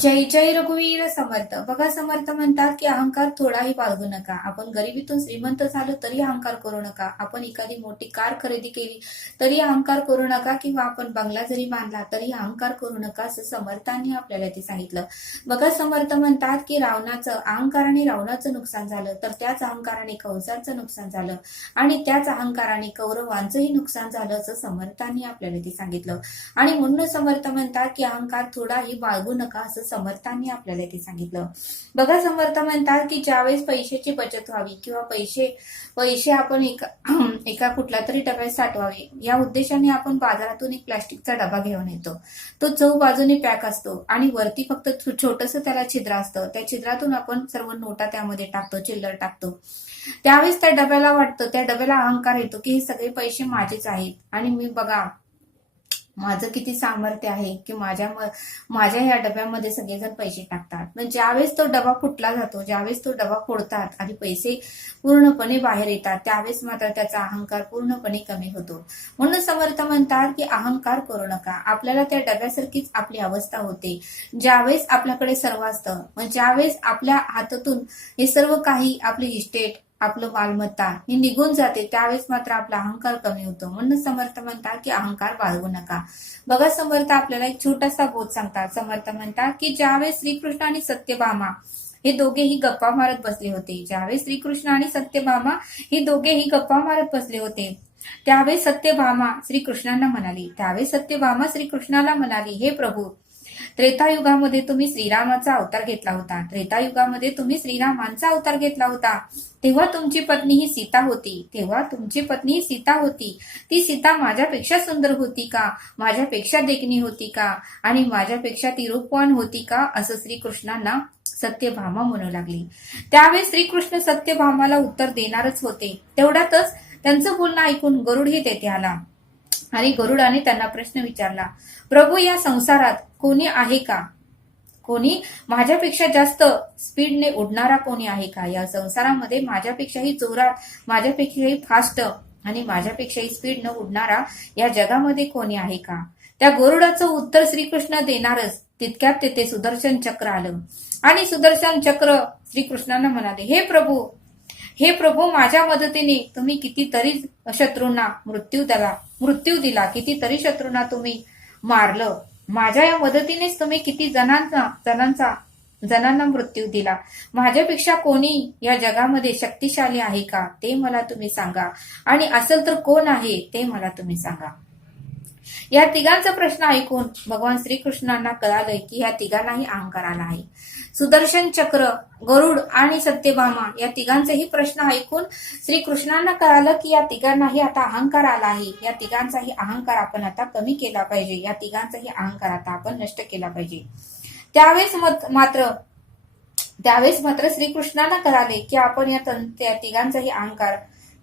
जय जय रघुवीर समर्थ. बघा समर्थ म्हणतात की अहंकार थोडाही बाळगू नका. आपण गरिबीतून श्रीमंत झालो तरी अहंकार करू नका. आपण एखादी मोठी कार खरेदी केली तरी अहंकार करू नका किंवा आपण बंगला जरी बांधला तरी अहंकार करू नका असं समर्थांनी आपल्याला ते सांगितलं. बघा समर्थ म्हणतात की रावणाचं अहंकाराने रावणाचं नुकसान झालं तर त्याच अहंकाराने कंसाचं नुकसान झालं. आणि त्याच अहंकाराने कौरवांचंही नुकसान झालं असं समर्थांनी आपल्याला ते सांगितलं. आणि म्हणून समर्थ म्हणतात की अहंकार थोडाही बाळगू नका असं समर्थांनी आपल्याला ते सांगितलं. बघा समर्थ म्हणतात की ज्यावेळेस पैशाची बचत व्हावी किंवा पैसे पैसे आपण एका एका कुठल्या तरी डब्यात साठवावे या उद्देशाने आपण बाजारातून एक प्लास्टिकचा डबा घेऊन येतो. तो चौ बाजूने पॅक असतो आणि वरती फक्त छोटस त्याला छिद्र असतं. त्या छिद्रातून आपण सर्व नोटा त्यामध्ये टाकतो चिल्लर टाकतो. त्यावेळेस त्या डब्याला वाटतं त्या डब्याला अहंकार येतो की हे सगळे पैसे माझेच आहेत आणि मी बघा माझं किती सामर्थ्य आहे की माझ्या माझ्या ह्या डब्यामध्ये सगळेजण पैसे टाकतात. पण ज्यावेळेस तो डबा फुटला जातो ज्यावेळेस तो डबा फोडतात आणि पैसे पूर्णपणे बाहेर येतात त्यावेळेस मात्र त्याचा अहंकार पूर्णपणे कमी होतो. म्हणून समर्थ म्हणतात की अहंकार करू नका. आपल्याला त्या डब्यासारखीच आपली अवस्था होते. ज्यावेळेस आपल्याकडे सर्व असतं मग ज्यावेळेस आपल्या हातातून हे सर्व काही आपली इस्टेट आपलं मालमत्ता ही निघून जाते त्यावेळेस मात्र आपला अहंकार कमी होतो. म्हणून समर्थ म्हणतात की अहंकार बाळगू नका. बघा समर्थ आपल्याला एक छोटासा बोध सांगतात. समर्थ म्हणतात की ज्यावेळेस श्रीकृष्ण आणि सत्यभामा हे दोघेही गप्पा मारत बसले होते ज्यावेळेस श्रीकृष्ण आणि सत्यभामा हे दोघेही गप्पा मारत बसले होते त्यावेळेस सत्यभामा श्रीकृष्णांना म्हणाली. त्यावेळेस सत्यभामा श्रीकृष्णाला म्हणाली हे प्रभू त्रेतायुगामध्ये तुम्ही श्रीरामाचा अवतार घेतला होता. त्रेतायुगामध्ये तुम्ही श्रीरामांचा अवतार घेतला होता. तेव्हा तुमची पत्नी ही सीता होती. तेव्हा तुमची पत्नी ही सीता होती. ती सीता माझ्यापेक्षा सुंदर होती का? माझ्यापेक्षा देखणी होती का? आणि माझ्यापेक्षा ती रूपवान होती का? असं श्रीकृष्णांना सत्यभामा म्हणू लागली. त्यावेळेस श्रीकृष्ण सत्यभामाला उत्तर देणारच होते. तेवढ्यातच त्यांचं बोलणं ऐकून गरुडही तेथे आला. आणि गरुडाने त्यांना प्रश्न विचारला प्रभू या संसारात कोणी आहे का? कोणी? माझ्यापेक्षा जास्त स्पीडने उडणारा कोणी आहे का? या संसारामध्ये माझ्यापेक्षाही जोरात माझ्यापेक्षाही फास्ट आणि माझ्यापेक्षाही स्पीड न उडणारा या जगामध्ये कोणी आहे का त्या गरुडाचं उत्तर श्रीकृष्ण देणारच. तितक्यात तेथे सुदर्शन चक्र आलं. आणि सुदर्शन चक्र श्रीकृष्णांना म्हणाले हे प्रभू हे प्रभू माझ्या मदतीने तुम्ही कितीतरी शत्रूंना मृत्यू दिला मृत्यू दिला कितीतरी शत्रूंना तुम्ही मारलं. माझ्या या मदतीनेच तुम्ही किती जणांचा जणांचा जणांना मृत्यू दिला. माझ्यापेक्षा कोणी या जगामध्ये शक्तिशाली आहे का ते मला तुम्ही सांगा. आणि असेल तर कोण आहे ते मला तुम्ही सांगा. या तिघांचा प्रश्न ऐकून भगवान श्रीकृष्णांना कळालंय की या तिघांनाही अहंकार आला आहे. सुदर्शन चक्र गरुड आणि सत्यभामा या तिघांचाही प्रश्न ऐकून श्रीकृष्णांना कळालं की या तिघांनाही आता अहंकार आला आहे. या तिघांचाही अहंकार आपण आता कमी केला पाहिजे. या तिघांचाही अहंकार आता आपण नष्ट केला पाहिजे. त्यावेळेस मात्र त्यावेळेस मात्र श्रीकृष्णांना कळाले की आपण या त्या तिघांचाही अहंकार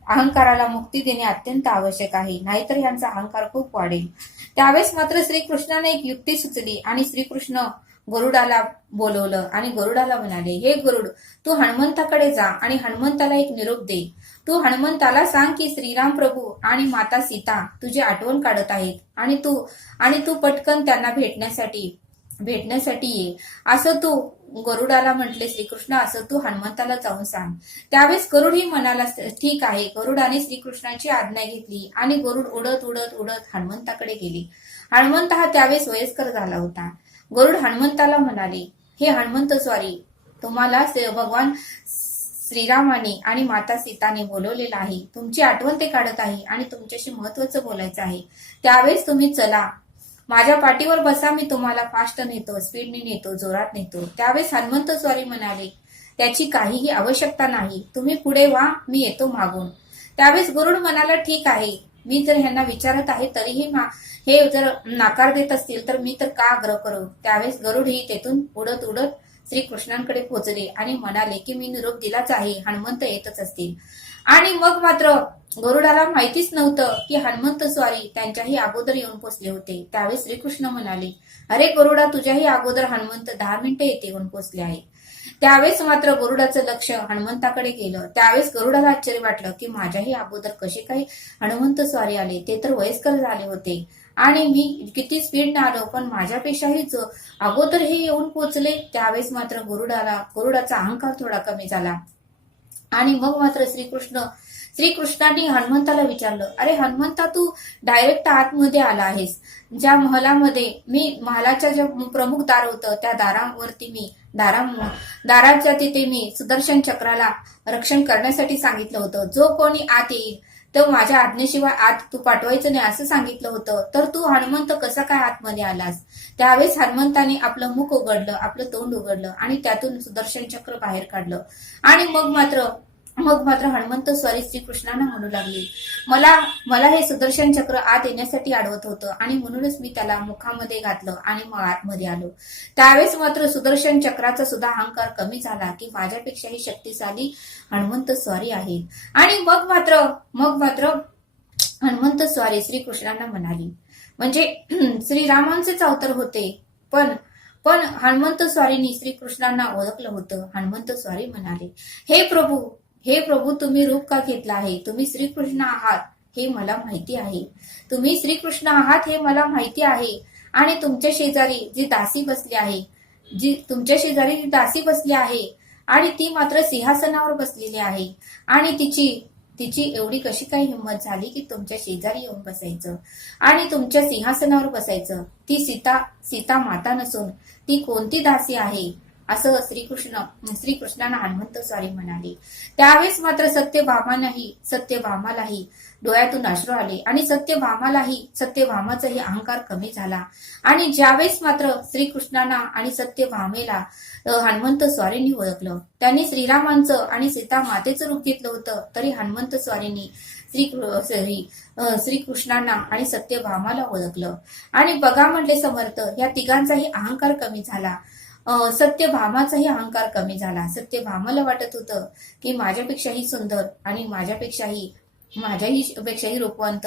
अहंकाराला मुक्ती देणे अत्यंत आवश्यक आहे. नाहीतर यांचा अहंकार खूप वाढेल. त्यावेळेस मात्र श्रीकृष्णाने एक युक्ती सुचली आणि श्रीकृष्ण गरुडाला बोलवलं आणि गरुडाला म्हणाले हे गरुड तू हनुमंताकडे जा आणि हनुमंताला एक निरोप दे. तू हनुमंताला सांग की श्रीराम प्रभू आणि माता सीता तुझी आठवण काढत आहेत आणि तू आणि तू पटकन त्यांना भेटण्यासाठी भेटण्यासाठी ये. असं तू गरुडाला म्हटले श्रीकृष्ण असं तू हनुमंताला जाऊन सांग. त्यावेळेस गरुड ही म्हणाला ठीक आहे. गरुडाने श्रीकृष्णाची आज्ञा घेतली आणि गरुड उडत उडत उडत हनुमंताकडे गेले. हनुमंत हा त्यावेळेस वयस्कर झाला होता. गरुड हनुमंताला म्हणाले हे हनुमंत स्वारी तुम्हाला से- भगवान श्रीरामाने आणि माता सीताने बोलवलेलं आहे तुमची आठवण ते काढत आहे आणि तुमच्याशी महत्वाचं बोलायचं आहे. त्यावेळेस तुम्ही चला. माझ्या पाठीवर बसा मी तुम्हाला फास्ट नेतो स्पीडने नेतो जोरात नेतो. त्यावेळेस हनुमंत स्वारी म्हणाले त्याची काहीही आवश्यकता नाही. तुम्ही पुढे व्हा मी येतो मागून. त्यावेळेस गरुड म्हणाला ठीक आहे. मी जर ह्यांना विचारत आहे तरीही हे जर नाकार देत असतील तर मी तर का आग्रह करू? त्यावेळेस गरुड ही तेथून उडत उडत श्रीकृष्णांकडे पोहोचले आणि म्हणाले की मी निरोप दिलाच आहे हनुमंत येतच असतील. आणि मग मात्र गरुडाला माहितीच नव्हतं की हनुमंत स्वारी त्यांच्याही अगोदर येऊन पोचले होते. त्यावेळेस श्रीकृष्ण म्हणाले अरे गरुडा तुझ्याही अगोदर हनुमंत दहा मिनिटं येथे येऊन पोचले आहे त्यावेळेस मात्र गरुडाचं लक्ष हनुमंताकडे गेलं. त्यावेळेस गरुडाला आश्चर्य वाटलं की माझ्याही अगोदर कसे काही हनुमंत स्वारी आले ते तर वयस्कर झाले होते. आणि मी किती स्पीडने आलो पण माझ्यापेक्षाही अगोदर हे येऊन पोचले. त्यावेळेस मात्र गरुडाला गरुडाचा अहंकार थोडा कमी झाला. आणि मग मात्र श्रीकृष्ण श्रीकृष्णाने हनुमंताला विचारलं अरे हनुमंता तू डायरेक्ट आतमध्ये आला आहेस. ज्या महलामध्ये मी महालाच्या ज्या प्रमुख दार होतं त्या दारावरती मी दारा दाराच्या तिथे मी सुदर्शन चक्राला रक्षण करण्यासाठी सांगितलं होतं. जो कोणी आत येईल तो माझ्या आज्ञेशिवाय आत तू पाठवायचं नाही असं सांगितलं होतं. तर तू हनुमंत कसा काय आतमध्ये आलास? त्यावेळेस हनुमंताने आपलं मुख उघडलं आपलं तोंड उघडलं आणि त्यातून सुदर्शन चक्र बाहेर काढलं. आणि मग मात्र मग मात्र हनुमंत स्वारी श्रीकृष्णांना म्हणू लागली. मला मला हे सुदर्शन चक्र आत येण्यासाठी अडवत होतं आणि म्हणूनच मी त्याला मुखामध्ये घातलं आणि मग आतमध्ये आलो. त्यावेळेस मात्र सुदर्शन चक्राचा सुद्धा अहंकार कमी झाला की माझ्यापेक्षाही शक्तिशाली हनुमंत स्वारी आहे. आणि मग मात्र मग मात्र हनुमंत स्वारी श्रीकृष्णांना म्हणाली. म्हणजे श्रीरामांचेच अवतर होते पण पण हनुमंत स्वारीनी श्रीकृष्णांना ओळखलं होतं. हनुमंत स्वारी म्हणाले हे प्रभू हे प्रभू तुम्ही रूप का घेतला आहे? तुम्ही श्रीकृष्ण आहात हे मला माहिती आहे. तुम्ही श्रीकृष्ण आहात हे मला माहिती आहे. आणि तुमच्या शेजारी जी दासी बसली आहे जी तुमच्या शेजारी जी दासी बसली आहे आणि ती मात्र सिंहासनावर बसलेली आहे. आणि तिची तिची एवढी कशी काही हिंमत झाली की तुमच्या शेजारी येऊन बसायचं? आणि तुमच्या सिंहासनावर बसायचं? ती सीता सीता माता नसून ती कोणती दासी आहे? असं श्रीकृष्ण श्रीकृष्णांना हनुमंत स्वारी म्हणाले. त्यावेळेस मात्र सत्यभामानाही सत्यभामालाही डोळ्यातून अश्रू आले आणि सत्यभामालाही सत्यभामाचाही अहंकार कमी झाला. आणि ज्यावेळेस मात्र श्रीकृष्णांना आणि सत्यभामेला हनुमंत स्वारींनी ओळखलं त्यांनी श्रीरामांचं आणि सीता मातेचं रूप घेतलं होतं तरी हनुमंत स्वारींनी श्री श्रीकृष्णांना आणि सत्यभामाला ओळखलं. आणि बघा म्हणले समर्थ या तिघांचाही अहंकार कमी झाला. सत्यभामाचाही अहंकार कमी झाला. सत्यभामाला वाटत होतं की माझ्यापेक्षाही सुंदर आणि माझ्यापेक्षाही माझ्याही पेक्षाही रूपवंत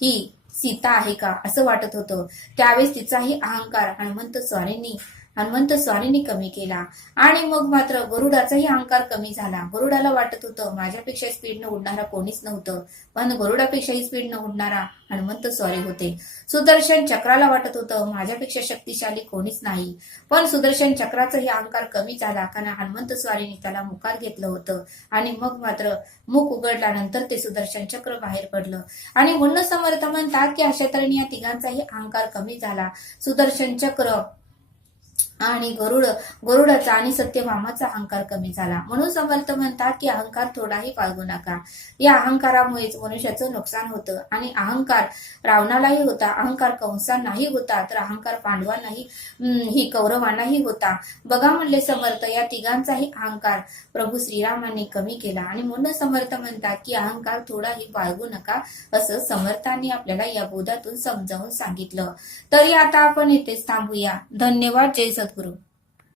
ही सीता आहे का असं वाटत होतं. त्यावेळेस तिचाही अहंकार हनुमंत स्वारींनी हनुमंत स्वारींनी कमी केला. आणि मग मात्र गरुडाचाही अहंकार कमी झाला. गरुडाला वाटत होतं माझ्यापेक्षा स्पीडनं उडणारा कोणीच नव्हतं. पण गरुडापेक्षाही स्पीडनं उडणारा हनुमंत स्वारी होते. सुदर्शन चक्राला वाटत होतं माझ्यापेक्षा शक्तिशाली कोणीच नाही. पण सुदर्शन चक्राचाही अहंकार कमी झाला कारण हनुमंत स्वारीने त्याला मुखात घेतलं होतं. आणि मग मात्र मुख उघडल्यानंतर ते सुदर्शन चक्र बाहेर पडलं. आणि म्हणून समर्थ म्हणतात की अशा तऱ्हेने या तिघांचाही अहंकार कमी झाला. सुदर्शन चक्र आणि गरुड गरुडाचा आणि सत्यभामाचा अहंकार कमी झाला. म्हणून समर्थ म्हणतात की अहंकार थोडाही बाळगू नका. या अहंकारामुळेच मनुष्याचं नुकसान होतं आणि अहंकार रावणालाही होता. अहंकार कंसांनाही होता तर अहंकार पांडवांनाही ही कौरवांनाही होता. बघा म्हणले समर्थ या तिघांचाही अहंकार प्रभू श्रीरामांनी कमी केला. आणि म्हणून समर्थ म्हणतात की अहंकार थोडाही बाळगू नका असं समर्थांनी आपल्याला या बोधातून समजावून सांगितलं. तरी आता आपण इथेच थांबूया. धन्यवाद जय सद्गुरु